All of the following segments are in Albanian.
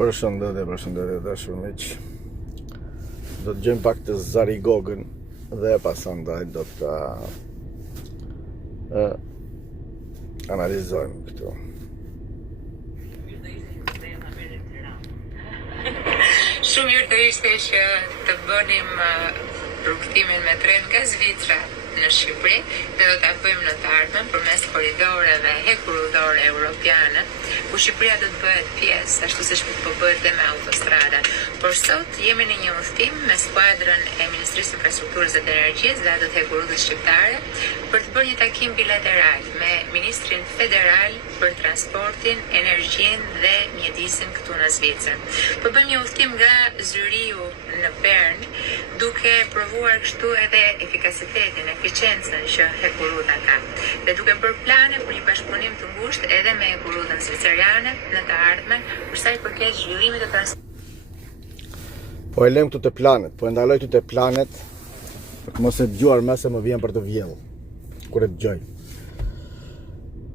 Përshëndetje dashur miq. Do të gjejmë pak të Zarigogën dhe pasandaj do të analizojmë këtu. Shumë mirë do ishte që të bënim rrugtimin me tren nga Zvicra në Shqipëri dhe do ta bëjmë në të ardhmen përmes korridoreve hekurudhore europiane, ku Shqipëria do të bëhet pjesë, ashtu siç po bëhet dhe me autostradën. Por sot jemi në një udhtim me skuadrën e Ministrisë së Infrastrukturës dhe të Energjisë dhe ato të hekurudhës shqiptare për të bërë një takim bilateral me Ministrin Federal për Transportin, Energjinë dhe Mjedisin këtu në Zvicër. Po bëjmë një udhtim nga Zyriu në Bern, duke provuar kështu edhe efikasitetin, eficiencën që hekurudha ka, dhe duke bërë plane për një bashkëpunim të ngushtë edhe me hekurudhën zviceriane në të ardhmen për sa i përket zhvillimit të transportit. Po e lëm këtu të planet, po e ndaloj këtu të planet, për të mos e dëgjuar më se më vjen për të vjell kur e dëgjoj.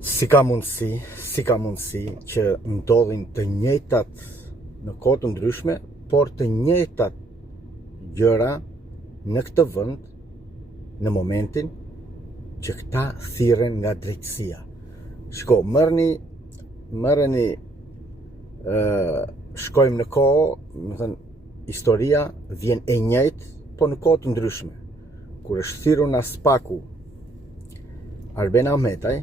Si ka mundësi që ndodhin të njëjtat në kohë të ndryshme, por të njëjtat gjëra në këtë vend në momentin që këta thirren nga drejtësia. Shko, merreni shkojmë në kohë, më thënë, historia vjen e njëjtë, po në kohë të ndryshme. Kur është thirrur nga Spaku Arben Ahmetaj,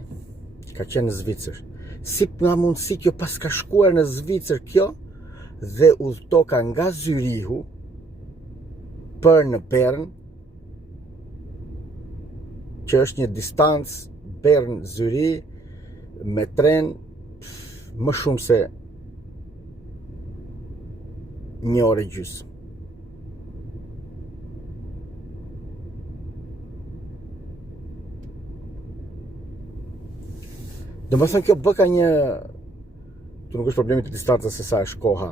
ka qenë në Zvicër. Si nga mundësi kjo pas ka shkuar në Zvicër kjo dhe udhtoka nga Zyriu për në Bern, që është një distancë Bern-Zyri me tren më shumë se 1 orë e gjysmë. Do më thënë kjo bëka një... Tu nuk është problemi të distancës se sa është koha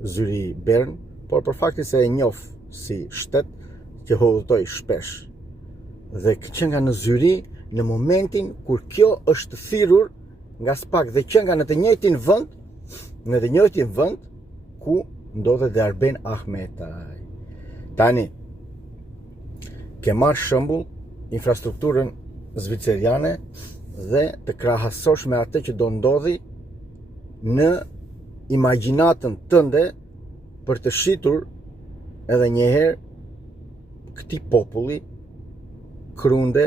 Zyri-Bern, por për faktin se e njoh si shtet që udhëtoj shpesh. Dhe që nga në Zyri në momentin kur kjo është thirrur nga Spak dhe që nga në të njëjtin vend ku ndodhet dhe Arben Ahmetaj. Tani ke marrë shembull infrastrukturën zviceriane dhe të krahasosh me atë që do ndodhi në imagjinatën tënde për të shitur edhe njëherë këtij populli krunde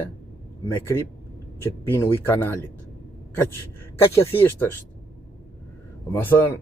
me krip që të pinë ujë kanalit. Kaq e thjesht është. Do të thënë,